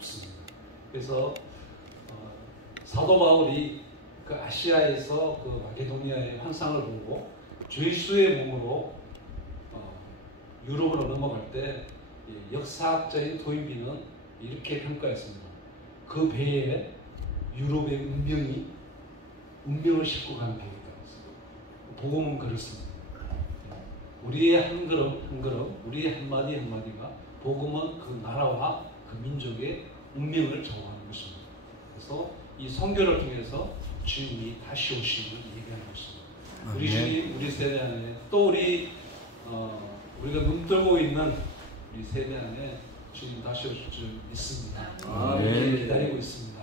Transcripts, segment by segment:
좋습니다. 그래서 사도 바울이 그 아시아에서 그 마게도니아의 환상을 보고 죄수의 몸으로 유럽으로 넘어갈 때 역사학자인 토인비는 이렇게 평가했습니다. 그 배에 유럽의 운명을 싣고 가는 배이다. 복음은 그렇습니다. 우리의 한 걸음 한 걸음, 우리의 한마디 한마디가 복음은 그 나라와 그 민족의 운명을 정하는 것입니다. 그래서 이 선교를 통해서 주님이 다시 오심을 얘기하는 것입니다. 우리 주님, 우리 세대 안에 또 우리가 눈뜨고 있는 우리 세대 안에 주님 다시 오실 줄 믿습니다. 기다리고 있습니다.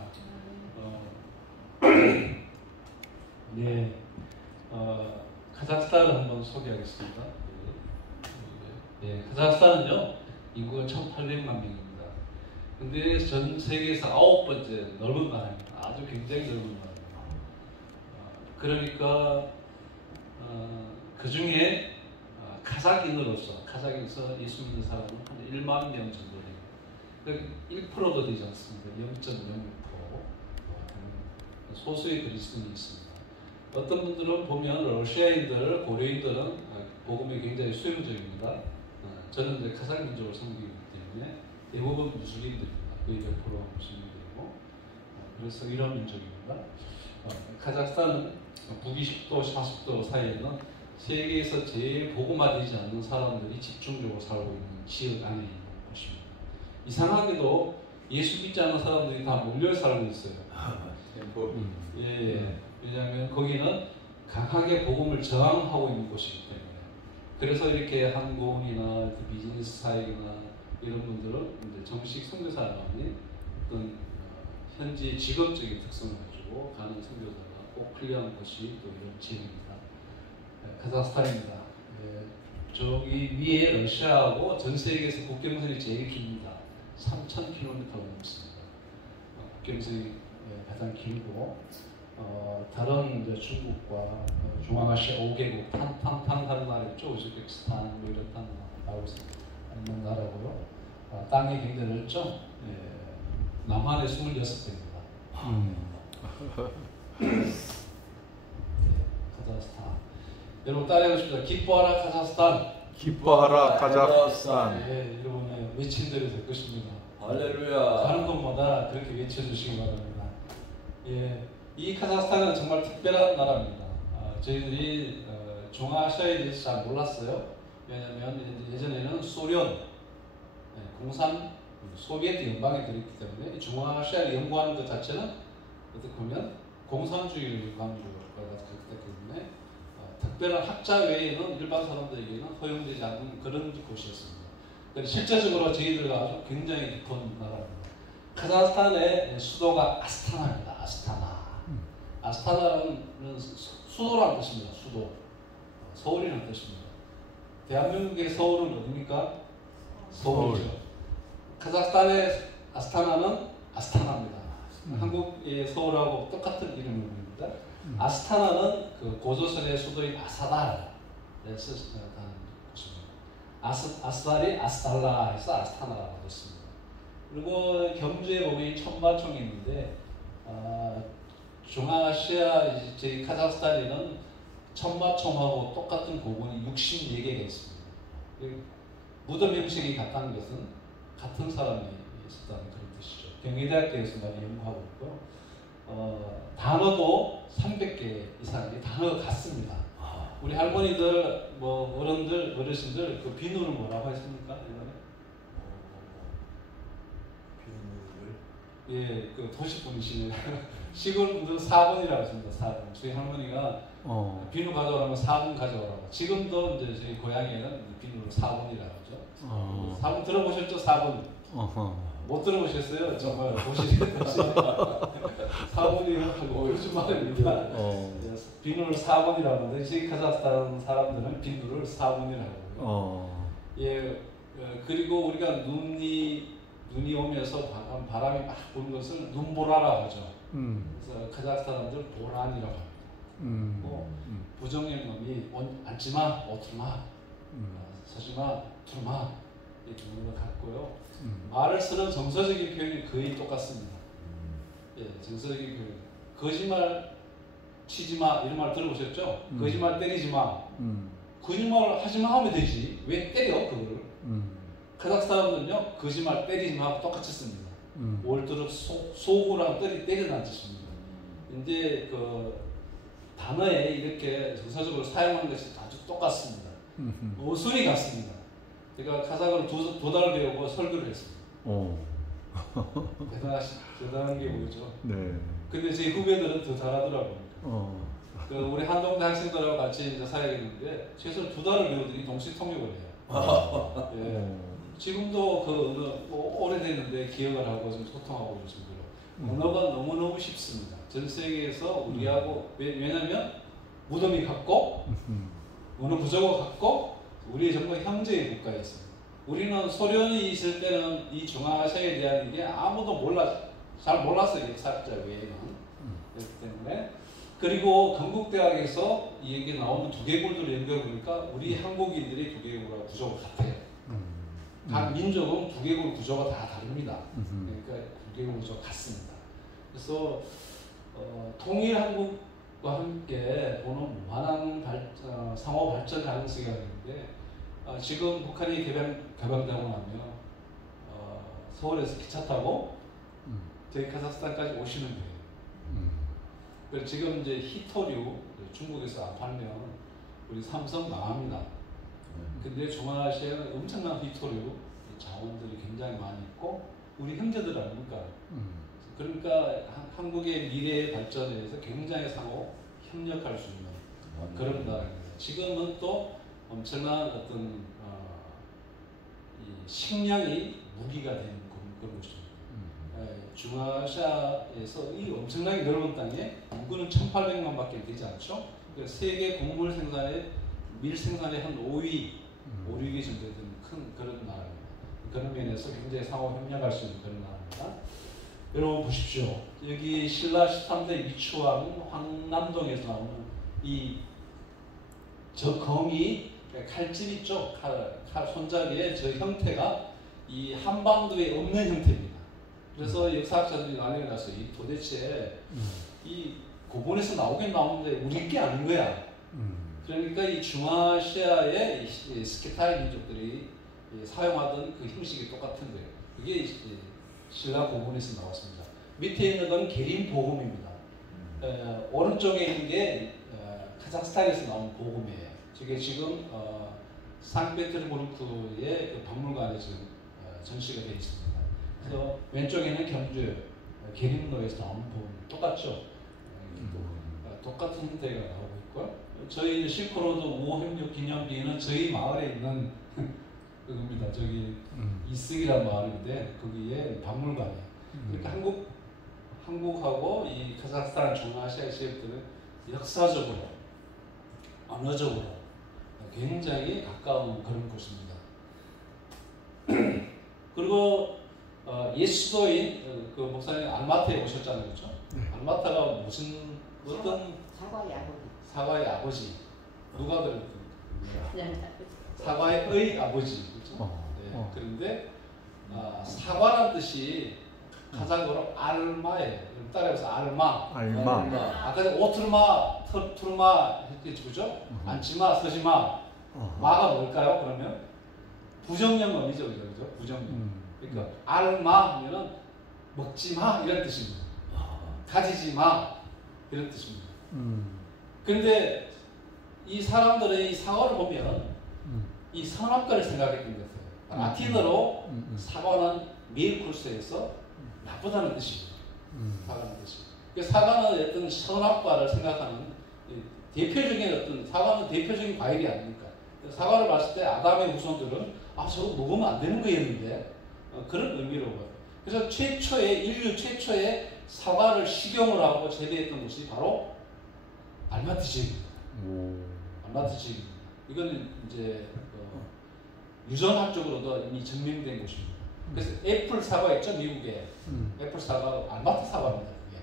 네, 카자흐스탄을 한번 소개하겠습니다. 네, 카자흐스탄은요 인구가 1,800만 명입니다. 근데 전 세계에서 9번째 넓은 나라입니다. 아주 굉장히 넓은 나라입니다. 그러니까 그 중에 카자흐인으로서 예수 믿는 사람은 한 1만 명 정도 돼요. 1%도 되지 않습니다. 0.06%. 소수의 그리스도인이 있습니다. 어떤 분들은 보면 러시아인들, 고려인들은 복음이 굉장히 수용적입니다. 저는 이제 카자흐 민족을 섬기기 때문에 대부분 무슬림들입니다. 거의 100% 무슬림들이고, 그래서 이런 민족입니다. 카자흐스탄은 북20도, 40도 사이에는 세계에서 제일 복음화되지 않는 사람들이 집중적으로 살고 있는 지역 안에 있는 곳입니다. 이상하게도 예수 믿지 않는 사람들이 다 몰려 살고 있어요. 왜냐하면 거기는 강하게 복음을 저항하고 있는 곳이기 때문에. 그래서 이렇게 항공이나 비즈니스 사역이나 이런 분들은 이제 정식 선교사가 아닌 어떤 현지 직업적인 특성을 가지고 가는 선교사가 꼭 필요한 것이 또 이런 지역입니다. 카자흐스탄입니다. 저기 위에 러시아하고 전 세계에서 국경선이 제일 깁니다. 3,000km가 넘습니다. 국경선이 가장 길고 다른 이제 중국과 중앙아시아 5개국 탕탕탕 하는 나라 있죠. 우즈베키스탄 뭐 이런 땅 나오고 있는 나라고요. 땅이 굉장히 넓죠. 남한의 26배입니다. 카자흐스탄. 여러분 따라해보십시다. 기뻐하라 카자흐스탄. 기뻐하라 카자흐스탄. 여러분 외친대로 될 것입니다. 할렐루야. 가는 곳마다 그렇게 외쳐주시기 바랍니다. 이 카자흐스탄은 정말 특별한 나라입니다. 저희들이 중앙아시아에 대해서 잘 몰랐어요. 왜냐하면 예전에는 소련, 소비에트 연방에 들어있기 때문에 중앙아시아를 연구하는 것 자체는 어떻게 보면 공산주의를 연구하는 것과 같기 때문에 특별한 학자 외에는 일반 사람들에게는 허용되지 않는 그런 곳이었습니다. 실제적으로 저희들과 아주 굉장히 깊은 나라입니다. 카자흐스탄의 수도가 아스타나입니다. 아스타나는 수도라는 뜻입니다. 수도. 서울이라는 뜻입니다. 대한민국의 서울은 어디입니까? 서울이죠. 카자흐스탄의 아스타나는 아스타나입니다. 한국의 서울하고 똑같은 이름입니다. 아스타나는 그 고조선의 수도인 아사달에서 가는 곳입니다. 아스달이 아스달라에서 아스타나라고 했습니다. 그리고 경주에 보면 천마총이 있는데 중앙아시아 저희 카자흐스탄에는 천마총하고 똑같은 고군이 64개가 있습니다. 무덤 형식이 같다는 것은 같은 사람이 있었다는 그런 뜻이죠. 경희대학교에서 많이 연구하고 있고요. 단어도 300개 이상의 단어가 같습니다. 우리 할머니들, 어르신들 그 비누를 뭐라고 했습니까? 비누를? 그 도시분이시네. 시골 분들은 4번이라고 했습니다. 4번. 저희 할머니가 비누 가져오라면 4번 가져오라고. 지금도 이제 저희 고향에는 비누를 4번이라고 하죠. 4번 들어보셨죠? 4번. 못 들어보셨어요? 정말 보시겠다. 4번이 하고 요즘 말입니다. 비누를 4번이라고 하는데 저희 카자흐스탄 사람들은 비누를 4번이라고 하고요. 그리고 우리가 눈이 오면서 바람이 막 부는 것을 눈보라라고 하죠. 그래서 카자흐 사람들 보란이라고 합니다. 부정형음이 앉지마, 오트마, 서지마, 두르마 경우가 같고요. 말을 쓰는 정서적인 표현이 거의 똑같습니다. 예, 정서적인 표현. 거짓말 치지 마 이런 말 들어보셨죠? 거짓말 때리지 마. 거짓말 하지 마 하면 되지. 왜 때려 그거를? 카자흐 사람들은요 거짓말 때리지 마 하고 똑같이 씁니다. 월드럽 속으로 때리는 뜻입니다. 이제 그 단어에 이렇게 정서적으로 사용하는 것이 아주 똑같습니다. 어순이 같습니다. 제가 카자흐를 두 달 배우고 설교를 했습니다. 대단한 게 보이죠. 네. 근데 제 후배들은 더 잘하더라고요. 그 우리 한동대 학생들하고 같이 이제 사역했는데 최소 2달을 배우더니 동시 통역을 해요. 예. 지금도 오래됐는데 기억을 하고 좀 소통하고 있습니다. 언어가 너무너무 쉽습니다. 전 세계에서 우리하고 왜냐면 무덤이 같고 언어 구조가 같고 우리 정말 형제의 국가였습니다. 우리는 소련이 있을 때는 이 중앙아시아에 대한 게 아무도 잘 몰랐어요. 역사학자 외에는. 그렇기 때문에 그리고 건국대학에서 이 얘기 나오는 두개골들을 연구해 보니까 우리 한국인들이 두개골하고 구조가 같아요. 각 민족은 두개골 구조가 다 다릅니다. 그러니까 두개골 구조가 같습니다. 그래서 통일 한국과 함께 보는 무한한 상호 발전 가능성이 있는데 지금 북한이 개방되고 나면 서울에서 기차 타고 저희 카자흐스탄까지 오시면 돼요. 그래서 지금 이제 히토류 중국에서 안 팔면 우리 삼성 망합니다. 근데 중앙아시아에는 엄청난 히토류 자원들이 굉장히 많이 있고 우리 형제들 아닙니까? 그러니까 한국의 미래 발전에 대해서 굉장히 상호 협력할 수 있는 그런 나라입니다. 지금은 또 엄청난 어떤 이 식량이 무기가 되는 그런 곳입니다. 중앙아시아에서 이 엄청나게 넓은 땅에 인구는 1,800만밖에 되지 않죠. 세계 곡물 생산의 밀 생산의 한 5위, 5, 6위 정도 되는 큰 그런 나라입니다. 그런 면에서 굉장히 상호 협력할 수 있는 그런 나라입니다. 여러분 보십시오. 여기 신라 13대 위추왕 황남동에서 나오는 이 저검이 칼집 있죠. 칼 손잡이의 저 형태가 이 한반도에 없는 형태입니다. 그래서 역사학자들이 난리가 났어요. 이 도대체 이 고본에서 나오긴 나오는데 우리 게 아닌 거야. 그러니까 이 중앙아시아의 스키타이 민족들이 사용하던 그 형식이 똑같은 거예요. 그게 신라 고본에서 나왔습니다. 밑에 있는 건 계림 보금입니다. 오른쪽에 있는 게 카자흐스탄에서 나온 보금이에요. 저게 지금 상트페테르부르크의 그 박물관에 지금 전시가 되어 있습니다. 그래서 왼쪽에는 경주 계림로에서 나온 보금 똑같죠? 똑같은 형태가 나오고 있고요. 저희 실크로드 우호협력 기념비는 저희 마을에 있는 그겁니다. 저기 이승이라는 마을인데 거기에 박물관이에요. 그러니까 한국하고 이 카자흐스탄 중앙아시아 지역들은 역사적으로, 언어적으로 굉장히 가까운 그런 곳입니다. 그리고 예수도인 그 목사님 알마트에 오셨잖아요, 그렇죠? 알마타가 무슨 어떤 사과의 아버지 누가 그랬던 사과의 아버지 그렇죠? 네. 그런데 사과란 뜻이 카자흐어로 알마예요. 따라해서 알마. 아까 오트르마, 트르마 했겠죠, 그죠? 앉지마, 서지마. 마가 뭘까요? 그러면 부정형어이죠, 그죠? 부정형. 그러니까 알마 하면은 먹지마 이런 뜻입니다. 가지지마 이런 뜻입니다. 그런데 이 사람들의 이 사과를 보면 이 선악과를 생각했던 것 같아요. 라틴어로 사과는 메이쿠스에서 나쁘다는 뜻입니다. 사과는 뜻이. 사과는 어떤 선악과를 생각하는 대표적인 어떤 사과는 대표적인 과일이 아닙니까? 사과를 봤을 때 아담의 후손들은 저거 먹으면 안 되는 거였는데 그런 의미로 봐요. 그래서 인류 최초의 사과를 식용을 하고 재배했던 곳이 바로 알마트 지역입니다. 알마트 지역입니다. 이건 이제 유전학적으로도 이미 증명된 곳입니다. 그래서 애플 사과 있죠, 미국에. 애플 사과, 알마트 사과입니다. 그게.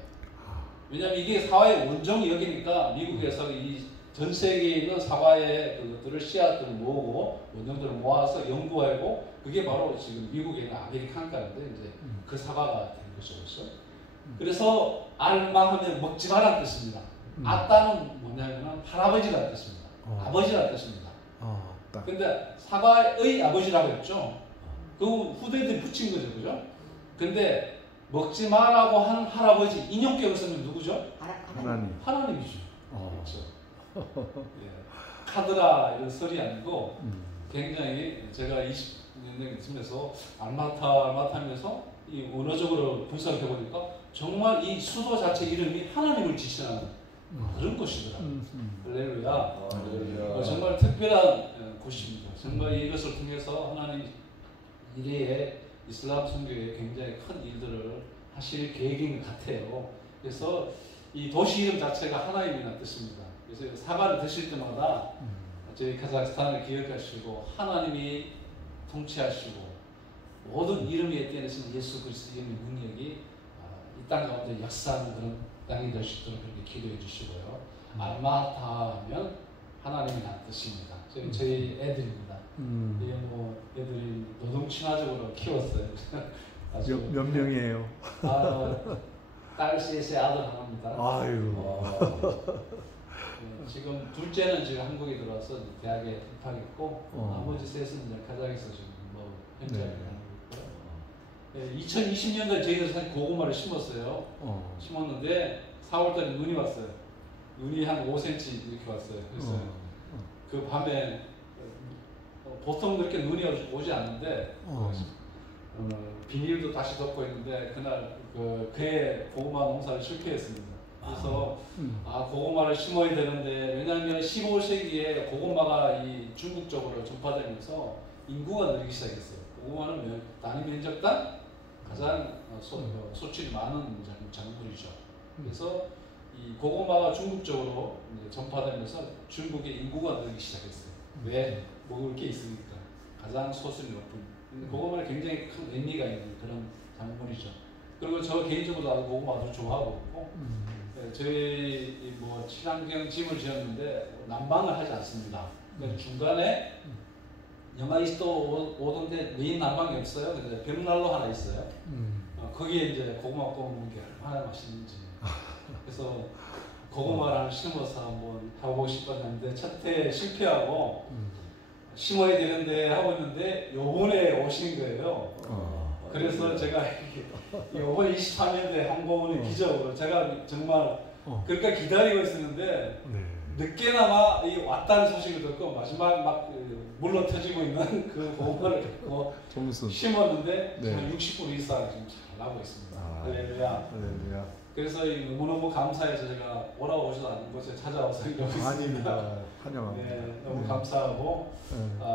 왜냐하면 이게 사과의 원종이 여기니까 미국에서 이 전 세계에 있는 사과의 그것들을 씨앗들을 모으고 원형들을 모아서 연구하고 그게 바로 지금 미국에 있는 아메리칸가인데 이제 그 사과가 된 거죠. 그래서 알마 하면 먹지 마라는 뜻입니다. 아따는 뭐냐면 할아버지라는 뜻입니다. 아버지라는 뜻입니다. 근데 사과의 아버지라고 했죠. 그 후대들이 붙인 거죠, 그죠? 근데 먹지 마라고 한 할아버지 인용격을 쓰면 누구죠? 하나님. 하나님이죠. 그렇죠. 예. 카드라 이런 설이 아니고 굉장히 제가 20년 있으면서 알마타 하면서 이 언어적으로 분석해 보니까 정말 이 수도 자체 이름이 하나님을 지칭하는 그런 곳이더라고요. 할렐루야. 정말 특별한 곳입니다. 정말 이것을 통해서 하나님 이래의 이슬람 선교에 굉장히 큰 일들을 하실 계획인 것 같아요. 그래서 이 도시 이름 자체가 하나님이라는 뜻입니다. 그래서 사과를 드실 때마다 저희 카자흐스탄을 기억하시고 하나님이 통치하시고 모든 이름에 떼내시는 예수 그리스도 이름의 능력이 이 땅 가운데 역사하는 그런 땅이 될 수 있도록 그렇게 기도해 주시고요. 알마타 하면 하나님이라는 뜻입니다. 저희 애들입니다. 이게 뭐 애들이 노동 친화적으로 키웠어요. 몇 명이에요? 딸 셋의 아들 하나입니다. 아유. 지금 둘째는 지금 한국에 들어와서 대학에 입학했고 나머지 셋은 이제 카자흐에서 지금 뭐 현재하고 있고요. 2020년도에 저희들 사실 고구마를 심었어요. 심었는데 4월달에 눈이 왔어요. 눈이 한 5cm 이렇게 왔어요. 그래서 그 밤에 보통 그렇게 눈이 오지 않는데 비닐도 다시 덮고 있는데 그날 그해 고구마 농사를 실패했습니다. 그래서 고구마를 심어야 되는데 왜냐하면 15세기에 고구마가 이 중국 쪽으로 전파되면서 인구가 늘기 시작했어요. 고구마는 단위 면적당 가장 소출이 많은 작물이죠. 그래서 이 고구마가 중국 쪽으로 전파되면서 중국의 인구가 늘기 시작했어요. 왜? 먹을 게 있으니까. 가장 소출이 높은. 고구마는 굉장히 큰 의미가 있는 그런 작물이죠. 그리고 저 개인적으로 고구마 아주 좋아하고 있고 저희 뭐 친환경 집을 지었는데 난방을 하지 않습니다. 그래서 중간에 영하이스도 오던데 메인 난방이 없어요. 그래서 벽난로 하나 있어요. 거기에 이제 고구마 구우는 게 얼마나 맛있는지. 그래서 고구마를 하나 심어서 한번 해보고 싶었는데 첫 해 실패하고 심어야 되는데 하고 있는데 요번에 오신 거예요. 그래서 제가 요번 23년도에 항공운의 기적으로 제가 정말 그러니까 기다리고 있었는데 늦게나마 왔다는 소식을 듣고 마지막 막 물러 터지고 있는 그 고구마를 듣고 심었는데 정말 60% 이상 지금 잘 나고 있습니다. 할렐루야. 그래서 너무너무 감사해서 제가 오라오지도 않은 곳에 찾아와서 이러고 있습니다. 아닙니다. 환영합니다. 네, 너무 감사하고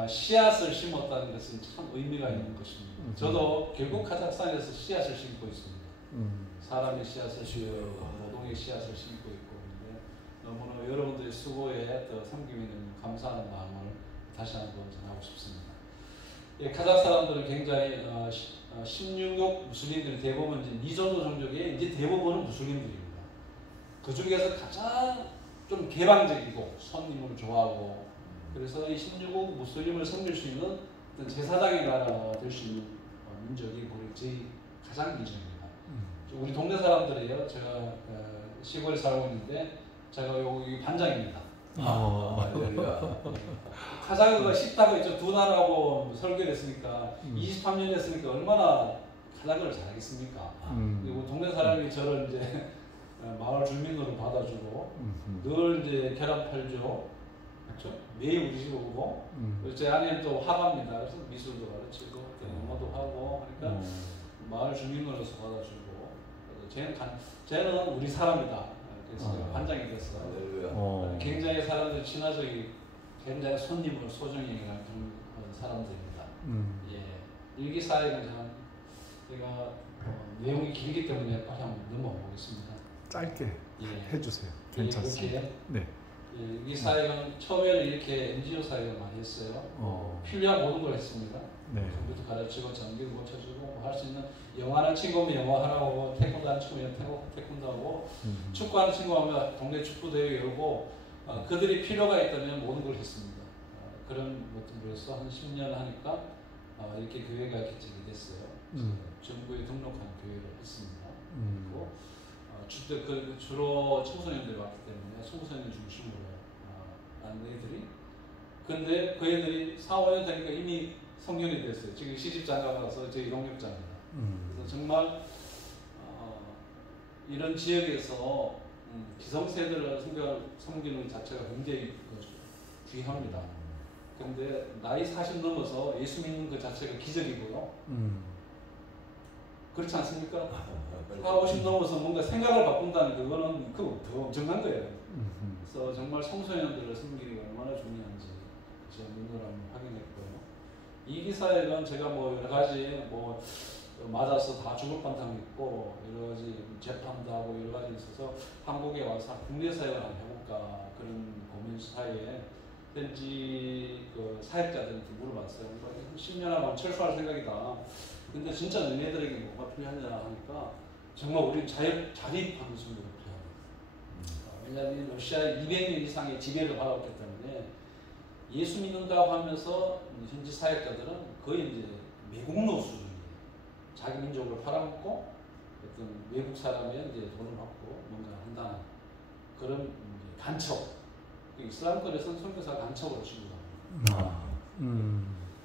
씨앗을 심었다는 것은 참 의미가 있는 것입니다. 저도 결국 카자흐스탄에서 씨앗을 심고 있습니다. 사람의 씨앗을 심고 노동의 씨앗을 심고 있고 있는데 너무나 여러분들의 수고에 또 섬김에 감사하는 마음을 다시 한번 전하고 싶습니다. 예, 카자흐 사람들은 굉장히 16억 무슬림들이 대부분 이제 미존도 종족의 이제 대부분은 무슬림들입니다. 그 중에서 가장 좀 개방적이고 손님을 좋아하고 그래서 이 16억 무슬림을 섬길 수 있는 어떤 제사장의 나라가 될 수 있는 민족이 우리 저희 가장 민족입니다. 우리 동네 사람들이에요. 제가 시골에 살고 있는데 제가 여기 반장입니다. 카자흐가 쉽다고 했죠. 두 나라하고 설교를 했으니까 23년 했으니까 얼마나 카자흐를 잘하겠습니까? 그리고 동네 사람이 저를 이제 마을 주민으로 받아주고 늘 이제 계란 팔죠. 그렇죠? 매일 우리 집 오고 제 아내는 또 화가입니다. 그래서 미술도 가르치고 영어도 하고 하니까 마을 주민으로서 받아주고 쟤는 우리 사람이다. 그래서 제가 반장이 됐어요. 굉장히 사람들 친화적이 굉장히 손님을 소중히 여기는 그런 사람들입니다. 예, 일기사역은 제가 내용이 길기 때문에 빨리 한번 넘어보겠습니다. 짧게 해주세요. 예, 괜찮습니다. 네. 예, 일기사역은 처음에는 이렇게 NGO 사역을 많이 했어요. 필요한 모든 걸 했습니다. 컴퓨터 가르치고 전기를 고쳐주고 할 수 있는 영어하는 친구면 영어 하라고 태권도 하는 친구면 태권도 하고 축구하는 친구 하면 동네 축구 대회 열고 그들이 필요가 있다면 모든 걸 했습니다. 그런 것들로서 한 10년 하니까 이렇게 교회가 개척이 됐어요. 정부에 등록한 교회를 했습니다. 그리고 주로 청소년들이 왔기 때문에 청소년 중심으로 애들이. 근데 그 애들이 4, 5년 되니까 이미 성년이 됐어요. 지금 시집장가가서 저희 동역자입니다. 그래서 정말 이런 지역에서 기성세대를 섬기는 자체가 굉장히 귀합니다. 그런데 나이 40 넘어서 예수 믿는 그 자체가 기적이고요. 그렇지 않습니까? 40, 50 넘어서 뭔가 생각을 바꾼다는 그거는 더 엄청난 거예요. 그래서 정말 청소년들을 섬기기가 얼마나 중요한지 제가 눈으로 확인했고요. 이 기사에는 제가 여러 가지 맞아서 다 죽을 뻔한 게 있고 여러 가지 재판도 하고 여러 가지 있어서 한국에 와서 국내 사역을 한번 해볼까 그런 고민 사이에 현지 사역자들한테 물어봤어요. 10년 하면 철수할 생각이다. 근데 진짜 너네들에게 뭐가 필요하냐 하니까 정말 우리 자립하는 순간이 필요합니다. 왜냐하면 러시아에 200년 이상의 지배를 받았기 때문에 예수 믿는다고 하면서 현지 사역자들은 거의 이제 매국노 수준이에요. 자기 민족을 팔아먹고 어떤 외국 사람의 이제 돈을 받고 뭔가 한다는 그런 간첩. 이슬람권에서는 선교사가 간첩으로 취급합니다.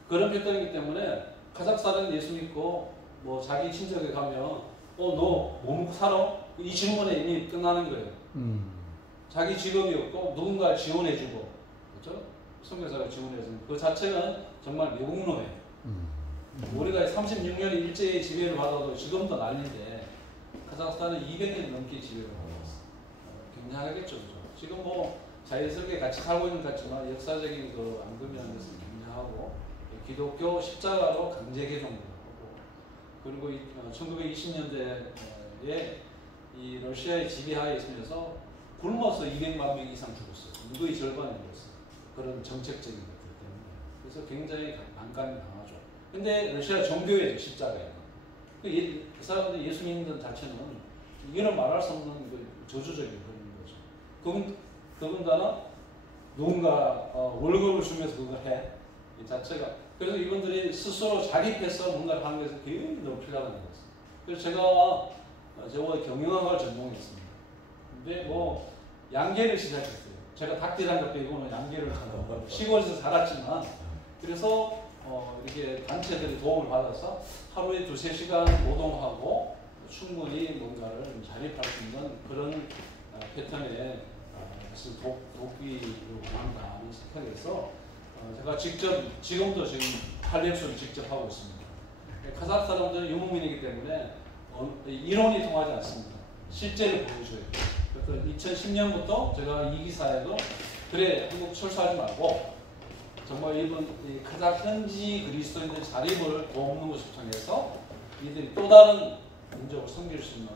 그런 패턴이기 때문에 카자흐스탄은 예수 믿고 자기 친척에 가면 너 뭐 먹고 살아? 이 질문에 이미 끝나는 거예요. 자기 직업이 없고 누군가 지원해주고 그렇죠? 선교사가 지원해주는 그 자체는 정말 매국노예요. 우리가 36년 일제히 지배를 받아도 지금도 난리인데 카자흐스탄은 200년 넘게 지배를 받았어요. 굉장하겠죠. 그죠? 지금 자연스럽게 같이 살고 있는 것 같지만 역사적인 앙금이라는 것은 굉장하고 기독교 십자가로 강제 개종을 하고 그리고 1920년대에 이 러시아의 지배하에 있으면서 굶어서 200만 명 이상 죽었어요. 인구의 절반이 죽었어요. 그런 정책적인 것들 때문에. 그래서 굉장히 반감이 강하죠. 근데 러시아 종교에도 십자가예요. 그 사람들이 예수 믿는 자체는 이거는 말할 수 없는 저주적인 그런 거죠. 더군다나 누군가 월급을 주면서 그걸 해. 이 자체가. 그래서 이분들이 스스로 자립해서 뭔가를 하는 것에서 굉장히 너무 필요하다는 거죠. 그래서 제가 경영학을 전공했습니다. 근데 양계를 시작했어요. 제가 닭띠란 것 빼고는 양계를 시골에서 살았지만 그래서 이렇게 단체들이 도움을 받아서 하루에 2-3시간 노동하고 충분히 뭔가를 자립할 수 있는 그런 패턴의 도끼로 한다는 생각에서 제가 지금도 활력소를 직접 하고 있습니다. 카자흐 사람들은 유목민이기 때문에 이론이 통하지 않습니다. 실제를 보여줘요. 그래서 2010년부터 제가 이 기사에도 그래 한국 철수하지 말고 정말 이 카자흐 현지 그리스도인들 자립을 돕는 것을 통해서 이들이 또 다른 민족을 섬길 수 있는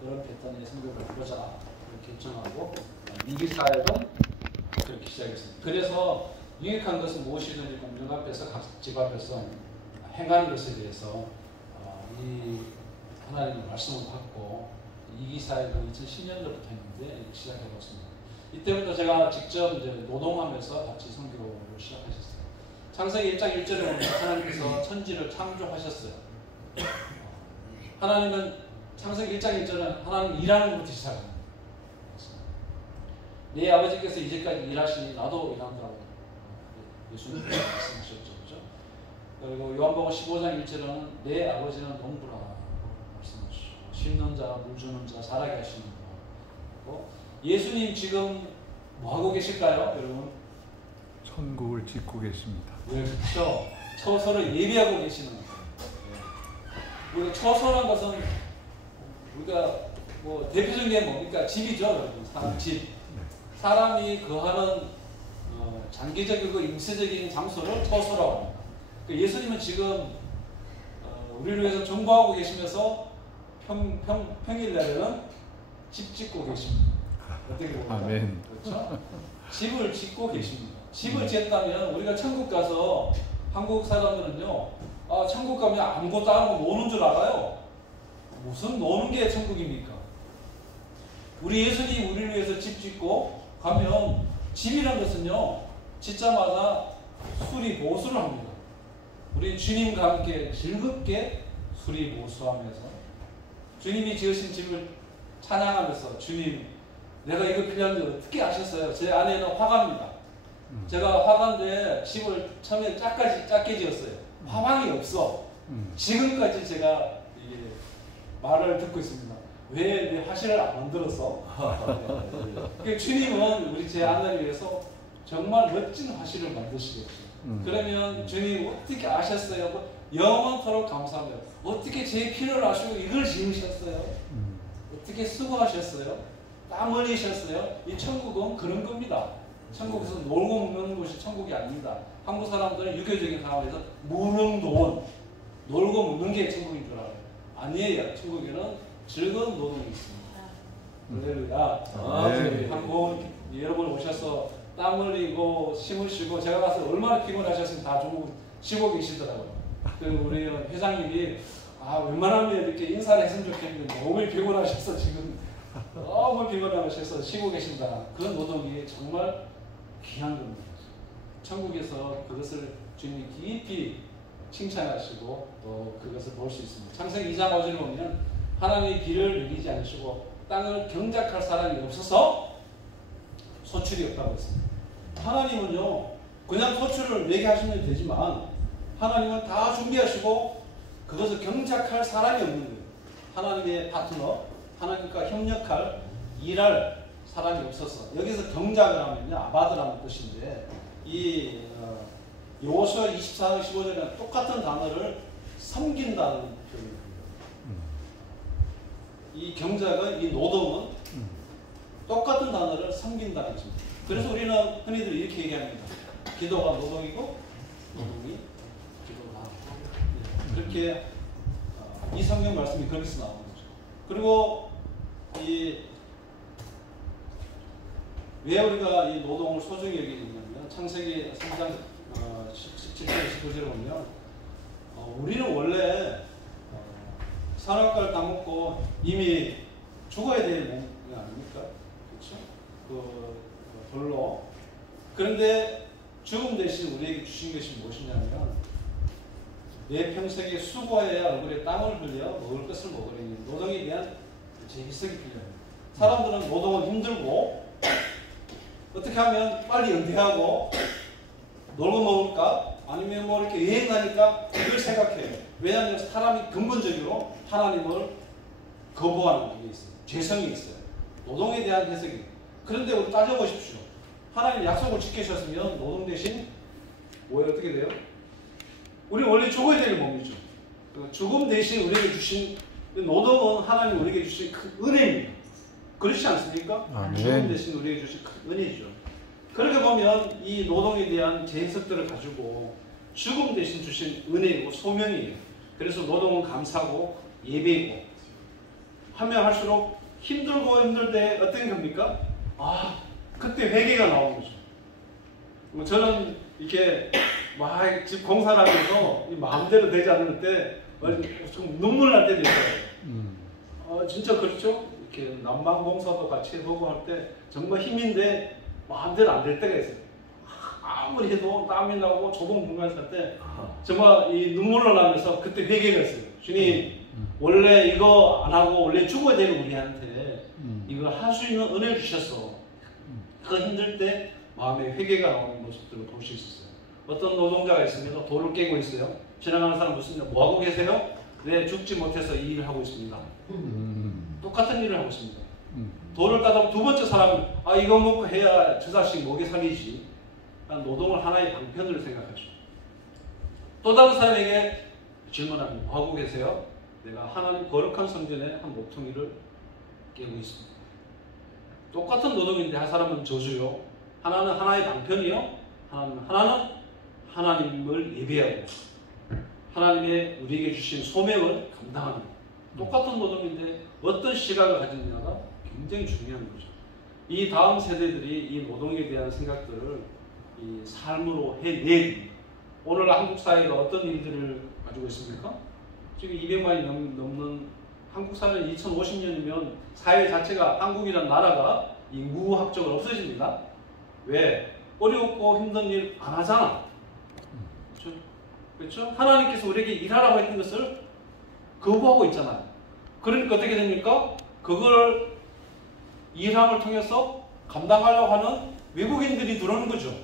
그런 패턴의 선교를 보자 결정하고 이 기사에도 그렇게 시작했습니다. 그래서 유익한 것은 무엇이든지 공중 앞에서 각 집 앞에서 행하는 것에 대해서 이 하나님의 말씀을 받고 이 기사에도 2010년도부터 했는데 시작해봤습니다. 이때부터 제가 직접 이제 노동하면서 같이 선교를 시작하셨어요. 창세기 1장 1절에 보면 하나님께서 천지를 창조하셨어요. 하나님은 창세기 1장 1절은 하나님 일하는 것부터 시작합니다. 네 아버지께서 이제까지 일하시니 나도 일한다고 예수님께서 말씀하셨죠. 그렇죠? 그리고 요한복음 15장 1절은 내 아버지는 농부라 말씀하시죠. 심는 자, 물 주는 자, 자라게 하시는 거. 예수님 지금 뭐 하고 계실까요, 여러분? 천국을 짓고 계십니다. 네, 그렇죠. 처소를 예비하고 계시는 거예요. 네. 우리가 처소란 것은 우리가 대표적인 게 뭡니까? 집이죠, 여러분. 사람 집. 사람이 거하는 장기적이고 임시적인 장소를 처소라고 합니다. 예수님은 지금 우리를 위해서 전부하고 계시면서 평일날에는 집 짓고 계십니다. 어떻게 보면 아멘. 그렇죠? 집을 짓고 계십니다. 집을 지었다면 우리가 천국 가서 한국 사람들은요, 천국 가면 아무것도 안 하고 노는 줄 알아요. 무슨 노는 게 천국입니까? 우리 예수님이 우리를 위해서 집 짓고 가면 집이란 것은요, 짓자마자 수리보수를 합니다. 우리 주님과 함께 즐겁게 수리보수하면서 주님이 지으신 집을 찬양하면서 주님, 내가 이거 필요한데 어떻게 아셨어요? 제 아내는 화가입니다. 제가 화가인데 집을 처음에 작게 지었어요. 화방이 없어. 지금까지 제가 이게 말을 듣고 있습니다. 왜 내 화실을 안 만들었어? 네. 주님은 우리 제 아내를 위해서 정말 멋진 화실을 만드시겠죠. 그러면 주님 어떻게 아셨어요? 영원토록 감사합니다. 어떻게 제 필요를 아시고 이걸 지으셨어요? 어떻게 수고하셨어요? 땀 흘리셨어요? 이 천국은 그런 겁니다. 천국에서 놀고 먹는 곳이 천국이 아닙니다. 한국 사람들은 유교적인 상황에서 무능노원, 놀고 먹는 게 천국인 줄 알아요. 아니에요. 천국에는 즐거운 노동이 있습니다. 할렐루야. 한국 여러분 오셔서 땀 흘리고 힘을 쉬고 제가 가서 얼마나 피곤하셨으면 다 주고 쉬고 계시더라고요. 그리고 우리 회장님이 웬만하면 이렇게 인사를 했으면 좋겠는데 너무 피곤하셔서 지금 너무 피곤하셔서 쉬고 계신다. 그 노동이 정말 귀한 겁니다. 천국에서 그것을 주님이 깊이 칭찬하시고 또 그것을 볼 수 있습니다. 창세기 2장 5절을 보면 하나님의 비를 내리지 않으시고 땅을 경작할 사람이 없어서 소출이 없다고 했습니다. 하나님은요, 그냥 소출을 내게 하시면 되지만 하나님은 다 준비하시고 그것을 경작할 사람이 없는 거예요. 하나님의 파트너, 하나님과 협력할, 일할 사람이 없어서. 여기서 경작을 하면요, 아바드라는 뜻인데 이 여호수아 24장 15절이랑 똑같은 단어를 섬긴다는 표현입니다. 이 경작은, 이 노동은 똑같은 단어를 섬긴다는 뜻입니다. 그래서 우리는 흔히들 이렇게 얘기합니다. 기도가 노동이고 노동이 기도다. 그렇게 이 성경 말씀이 거기서 나오는 거죠. 그리고 왜 우리가 이 노동을 소중히 여기냐면 창세기 3장 17절 19절을 보면 우리는 원래 선악과를 따먹고 이미 죽어야 될 몸이 아닙니까? 그렇죠? 별로. 그런데 죽음 대신 우리에게 주신 것이 무엇이냐면 내 평생에 수고해야 얼굴에 땀을 흘려 먹을 것을 먹으려니 노동에 대한 재기성이 필요합니다. 사람들은 노동은 힘들고 어떻게 하면 빨리 은퇴하고 놀고 먹을까? 아니면 뭐 이렇게 여행 가니까 그걸 생각해요. 왜냐하면 사람이 근본적으로 하나님을 거부하는 게 있어요. 죄성이 있어요. 노동에 대한 해석이. 그런데 우리 따져보십시오. 하나님 약속을 지키셨으면 노동 대신 왜 어떻게 돼요? 우리 원래 죽어야 될 몸이죠. 죽음 대신 우리에게 주신 노동은 하나님 우리에게 주신 큰 은혜입니다. 그렇지 않습니까? 죽음 대신 우리에게 주신 큰 은혜죠. 그렇게 보면 이 노동에 대한 재해석들을 가지고 죽음 대신 주신 은혜이고 소명이에요. 그래서 노동은 감사고 예배이고 하면 할수록 힘들고 힘들 때 어떤 겁니까? 그때 회개가 나오는 거죠. 저는 이렇게 막 집 공사를 하면서 마음대로 되지 않을 때 좀 눈물 날 때도 있어요. 진짜 그렇죠? 이렇게 난방 공사도 같이 해보고 할 때 정말 힘인데 마음대로 안 될 때가 있어요. 아무리 해도 땀이 나고 좁은 공간에서 할 때 정말 이 눈물로 나면서 그때 회개가 있어요. 주님, 원래 이거 안 하고 원래 죽어야 되는 우리한테 이거 할 수 있는 은혜를 주셨어. 그 힘들 때 마음에 회개가 나오는 모습들을 볼 수 있었어요. 어떤 노동자가 있습니다. 돌을 깨고 있어요. 지나가는 사람 묻습니다. 뭐 하고 계세요? 네, 죽지 못해서 이 일을 하고 있습니다. 똑같은 일을 하고 있습니다. 돌을 까다 두 번째 사람은 이거 먹고 해야 저 자식 먹여 살리지. 노동을 하나의 방편으로 생각하죠. 또 다른 사람에게 질문합니다. 뭐 하고 계세요? 내가 하나님 거룩한 성전에 한 모퉁이를 깨고 있습니다. 똑같은 노동인데 한 사람은 저주요. 하나는 하나의 방편이요. 하나는 하나님을 예배하고 하나님의 우리에게 주신 소명을 감당하는 똑같은 노동인데 어떤 시각을 가지느냐가 굉장히 중요한 거죠. 이 다음 세대들이 이 노동에 대한 생각들을 이 삶으로 해내야 됩니다. 오늘 한국 사회가 어떤 일들을 가지고 있습니까? 지금 200만이 넘는 한국 사회는 2050년이면 사회 자체가 한국이라는 나라가 인구학적으로 없어집니다. 왜? 어렵고 힘든 일 안 하잖아. 그렇죠? 그렇죠? 하나님께서 우리에게 일하라고 했던 것을 거부하고 있잖아요. 그러니까 어떻게 됩니까? 그걸 일함을 통해서 감당하려고 하는 외국인들이 들어오는 거죠.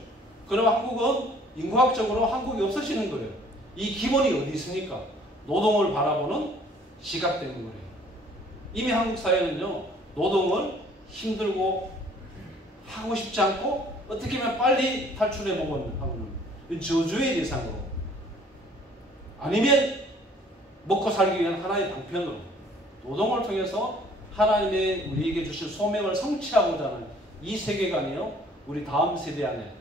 그러면 한국은 인구학적으로 한국이 없어지는 거예요. 이 기본이 어디 있습니까? 노동을 바라보는 시각 때문에 그래요. 이미 한국 사회는요, 노동을 힘들고 하고 싶지 않고 어떻게 하면 빨리 탈출해 보고는 하고는 저주의 대상으로, 아니면 먹고 살기 위한 하나의 방편으로 노동을 통해서 하나님의 우리에게 주신 소명을 성취하고자 하는 이 세계관이요, 우리 다음 세대 안에,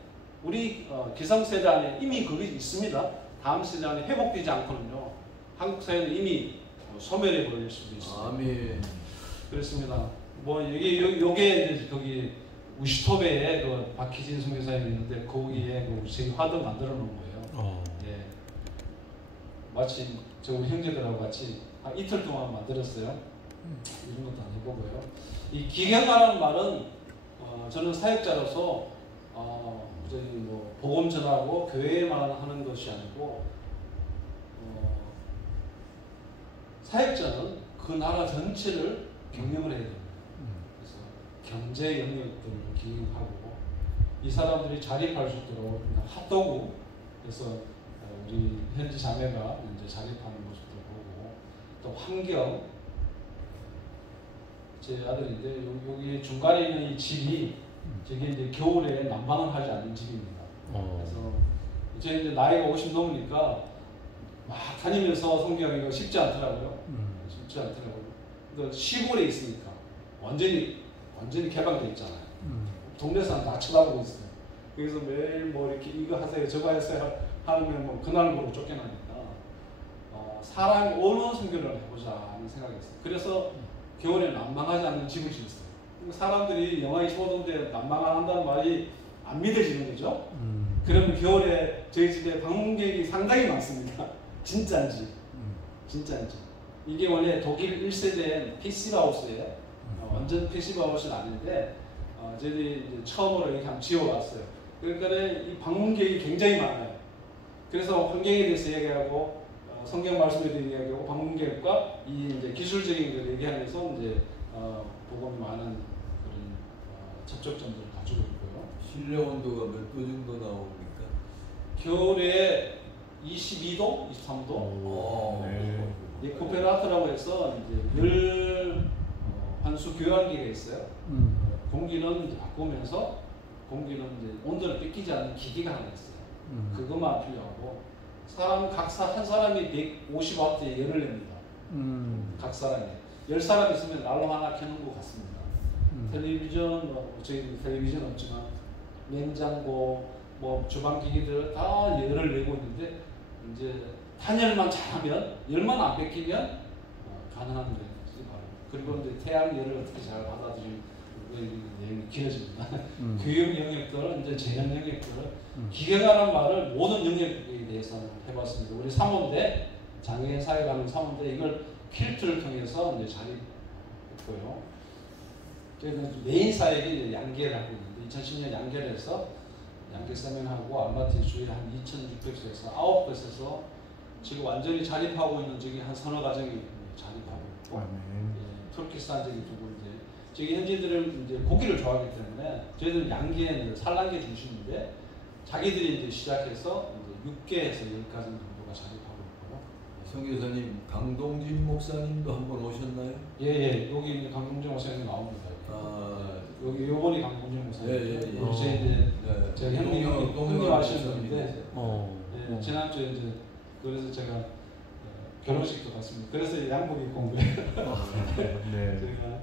우리 기성세대 안에 이미 그게 있습니다. 다음 세대 안에 회복되지 않고는요, 한국 사회는 이미 소멸해 버릴 수도 있습니다. 아멘. 그렇습니다. 뭐 요게 이제 거기 우시토베에 그 박희진 선교사님이 있는데 거기에 그 우리 화도 만들어 놓은 거예요. 예. 마치 저 우리 형제들하고 같이 한 이틀 동안 만들었어요. 이런 것도 안 해보고요. 이 기경하는 말은 저는 사역자로서 저희 뭐 복음 전하고 교회만 하는 것이 아니고 사역자는 그 나라 전체를 경영을 해야 됩니다. 그래서 경제 영역들을 경영하고 이 사람들이 자립할 수 있도록 핫도그, 그래서 우리 현지 자매가 이제 자립하는 모습도 보고, 또 환경, 제 아들인데 여기 중간에 있는 이 집이 저게 이제 겨울에 난방을 하지 않는 집입니다. 그래서 이제 나이가 50 넘으니까 막 다니면서 성경하기가 쉽지 않더라고요. 쉽지 않더라고요. 근데 시골에 있으니까 완전히 개방돼 있잖아요. 동네 사람 다 쳐다보고 있어요. 그래서 매일 뭐 이렇게 이거 하세요, 저거 하세요 하면 뭐 그날 모르고 쫓겨나니까 사람이 어느 성경을 해보자 하는 생각이었어요. 그래서 겨울에 난방하지 않는 집을 지었어요. 사람들이 영하 25도인데 난방 안 한다는 말이 안 믿어지는 거죠. 그러면 겨울에 저희 집에 방문객이 상당히 많습니다. 진짜인지. 이게 원래 독일 1세대인 피시바우스예요. 완전 피시바우스는 아닌데 저희들이 이제 처음으로 이렇게 한번 지어왔어요. 그러니까 이 방문객이 굉장히 많아요. 그래서 환경에 대해서 얘기하고 성경 말씀에 대해서 얘기하고 방문객과 이 이제 기술적인 걸 얘기하면서 이제 복음이 많은 그런 접촉점들을 가지고 있고요. 실내 온도가 몇 도 정도 나옵니까? 겨울에 22도, 23도. 이 코페라트라고 해서 이제 열 환수 교환기가 있어요. 공기는 이제 바꾸면서 공기는 이제 온도를 뺏기지 않는 기기가 하나 있어요. 그것만 필요하고 한 사람이 150W의 열을 냅니다. 각 사람이 10사람 있으면 난로 하나 켜는 것 같습니다. 텔레비전, 저희는 텔레비전 없지만 냉장고, 뭐 주방기기들 다 열을 내고 있는데 이제 단열만 잘하면, 열만 안 뺏기면 가능한 거예요. 그리고 이제 태양 열을 어떻게 잘 받아들이는 내용이 길어집니다. 교육 영역들은 이제 재현 영역들은 기경하는 말을 모든 영역에 대해서 해봤습니다. 우리 사모인데 장애인 사회가는 사모인데 이걸 퀼트를 통해서 이제 자립했고요. 저희는 메인 사역이 양계를 하고 있는데 2010년 양계를 해서 양계 세미나하고 알마티 주에 한 2,600소에서 9곳에서 지금 완전히 자립하고 있는 저기 한 서너 가정이 자립하고 있고, 예, 터키스탄적인 부분인데 저기 현지들은 이제 고기를 좋아하기 때문에 저희들은 양계는 산란계 중심인데 자기들이 이제 시작해서 이제 6개에서 10가정 정도가 자립하고 있고요. 선교사님, 강동진 목사님도 한번 오셨나요? 예, 여기 이제 강동진 목사님 나옵니다. 여기 요번이 강동진 목사님. 저희 형님 하셨는데, 지난주에 이제 그래서 제가 결혼식도 갔습니다. 그래서 양복 입고 온 거예요. 저희가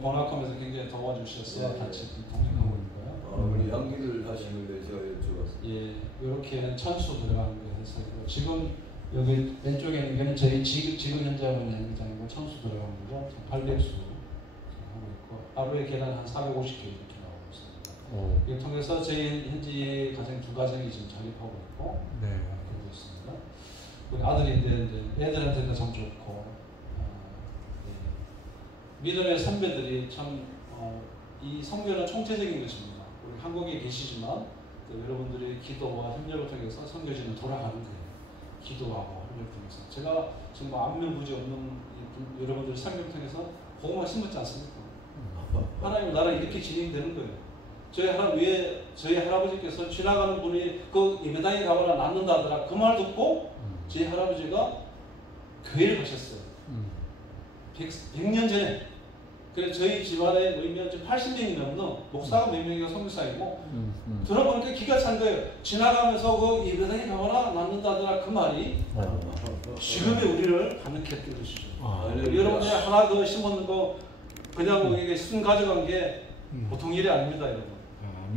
보나컴에서 굉장히 도와주셔서 같이 동행하고 있고요. 우리 양기를 하시길래 제가 여쭤봤어요. 예, 이렇게 천수 들어가는 거 해서 지금 여기 왼쪽에 있는 게 저희 지금 현재 하고 있는 양기장이고 천수 들어가는 거죠. 800수 하고 있고 하루에 계단 한 450개 이렇게 나오고 있습니다. 이걸 통해서 저희 현지 가정 2가정이 지금 자립하고 있고 그러고 있습니다. 우리 아들인데 이제 애들한테도 참 좋고 믿음의 선배들이 참 이 선교는 총체적인 것입니다. 우리 한국에 계시지만 또 여러분들의 기도와 협력을 통해서 선교지는 돌아가는 거예요. 기도하고 협력을 통해서. 제가 정말 안면부지 없는 여러분들의 삶을 통해서 복음을 심었지 않습니까? 하나님 나라가 이렇게 진행되는 거예요. 저희 할아버지께서 지나가는 분이 그 예배당에 가거나 낫는다더라 그 말 듣고 저희 할아버지가 교회를 가셨어요. 100년 전에. 그래서 저희 집안에 모이면 80명이 넘는 목사가 몇 명이가 선교사이고 들어보니까 기가 찬 거예요. 지나가면서 그 예배당에 가거나 낫는다더라 그 말이 지금의 우리를 가능케 했던 것이죠. 여러분들이 하나 더 심었는 거 그냥 이게 순 가져간 게 보통 일이 아닙니다, 여러분.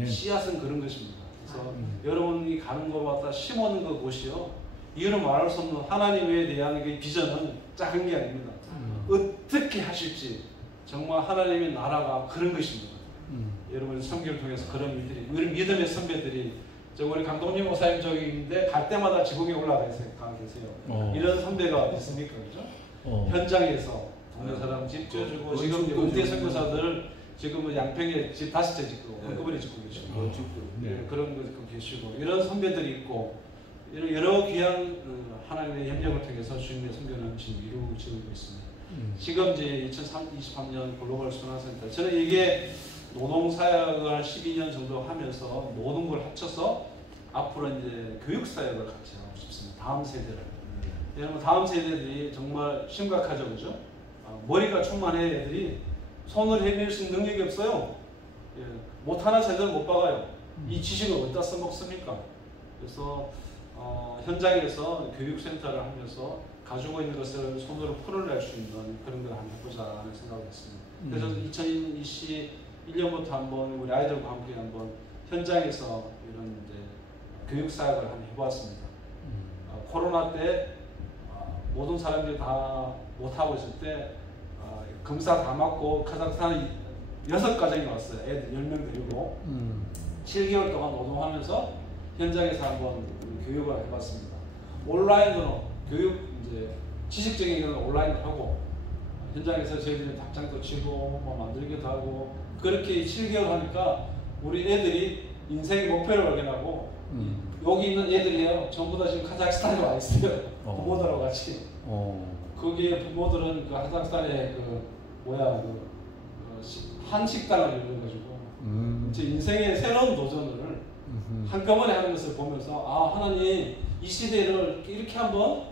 씨앗은 그런 것입니다. 그래서 여러분이 가는 곳마다 심어놓은 그곳이요. 이유는 말할 수 없는 하나님에 대한 그 비전은 작은 게 아닙니다. 어떻게 하실지 정말 하나님의 나라가 그런 것입니다. 여러분 선교를 통해서 그런 일들이 우리 믿음의 선배들이 우리 강동진 목사님 저기 있는데 갈 때마다 지붕에 올라가 계세요. 이런 선배가 어디 있습니까, 그죠? 현장에서 동네 사람 집 지어주고 지금 은퇴 선교사들 지금 양평에 집 5채 짓고 한꺼번에 짓고 계시고 그런 거 짓고 계시고 이런 선배들이 있고 여러 귀한 하나님의 협력을 통해서 주님의 선교는 지금 이루어지고 있습니다. 지금 이제 2023년 글로벌 순환센터 저는 이게 노동사역을 한 12년 정도 하면서 모든 걸 합쳐서 앞으로 이제 교육사역을 같이 하고 싶습니다. 다음 세대를. 여러분 다음 세대들이 정말 심각하죠, 그죠? 머리가 충만해 애들이 손을 해낼 수 있는 능력이 없어요. 예, 못하는 제대로 못 박아요. 이 지식을 어디다 써먹습니까? 그래서 현장에서 교육센터를 하면서 가지고 있는 것을 손으로 풀어낼 수 있는 그런 걸 한번 해보자 하는 생각을 했습니다. 그래서 2021년부터 한번 우리 아이들과 함께 한번 현장에서 이런 교육사역을 한번 해보았습니다. 코로나 때 모든 사람들이 다 못하고 있을 때 검사 다 맞고 카자흐스탄에 6가정이 왔어요. 애들 10명 데리고 7개월 동안 노동하면서 현장에서 한번 교육을 해봤습니다. 온라인으로 교육 이제 지식적인 경우는 온라인으로 하고 현장에서 저희들이 답장도 치고 뭐 만들기도 하고 그렇게 7개월 하니까 우리 애들이 인생의 목표를 발견하고 여기 있는 애들이에요. 전부 다 지금 카자흐스탄에 와 있어요. 부모들하고 같이. 거기에 부모들은 그 카자흐스탄에 한식당을 열어가지고 제 인생의 새로운 도전을 한꺼번에 하는 것을 보면서 하나님 이 시대를 이렇게 한번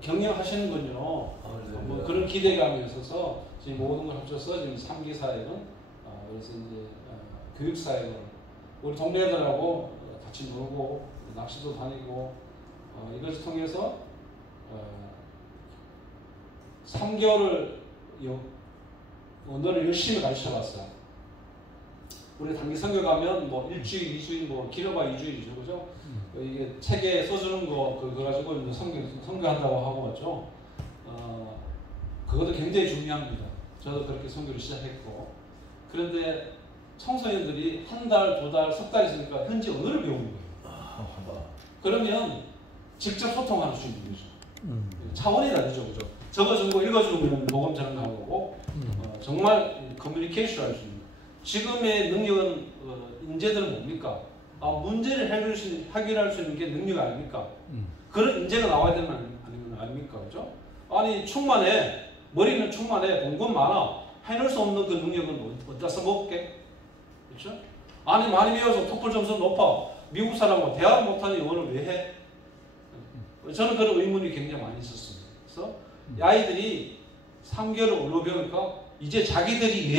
경영하시는군요. 뭐 그런 기대감이 있어서 지금 모든 걸 합쳐서 지금 3기 사역은 그래서 이제 교육 사역을 우리 동네들하고 같이 놀고 낚시도 다니고 이것을 통해서 3개월을 언어를 열심히 가르쳐봤어요. 우리 단기 선교 가면 뭐 일주일, 2주일, 뭐 길어봐 2주일이죠, 그죠? 이게 책에 써주는 거 그거 가지고 선교한다고 하고 맞죠? 그것도 굉장히 중요합니다. 저도 그렇게 선교를 시작했고 그런데 청소년들이 한 달, 2달, 석 달 있으니까 현지 언어를 배우는 거예요. 그러면 직접 소통할 수 있는 거죠. 차원이 다르죠, 그죠? 적어준 거 읽어주면 복음처럼 나오고 정말 커뮤니케이션 할 수 있는 지금의 능력은 인재들은 뭡니까? 문제를 해결할 수 있는 게 능력 아닙니까? 그런 인재가 나와야 되는 아닙니까? 그죠? 아니 충만해. 머리는 충만해. 공부는 많아. 해낼 수 없는 그 능력은 어디다 써먹게? 그렇죠? 아니 많이 배워서 토플 점수 높아. 미국 사람은 대학 못하는 영어를 왜 해? 저는 그런 의문이 굉장히 많이 있었습니다. 그래서 이 아이들이 3개월을 언어 배우니까 이제 자기들이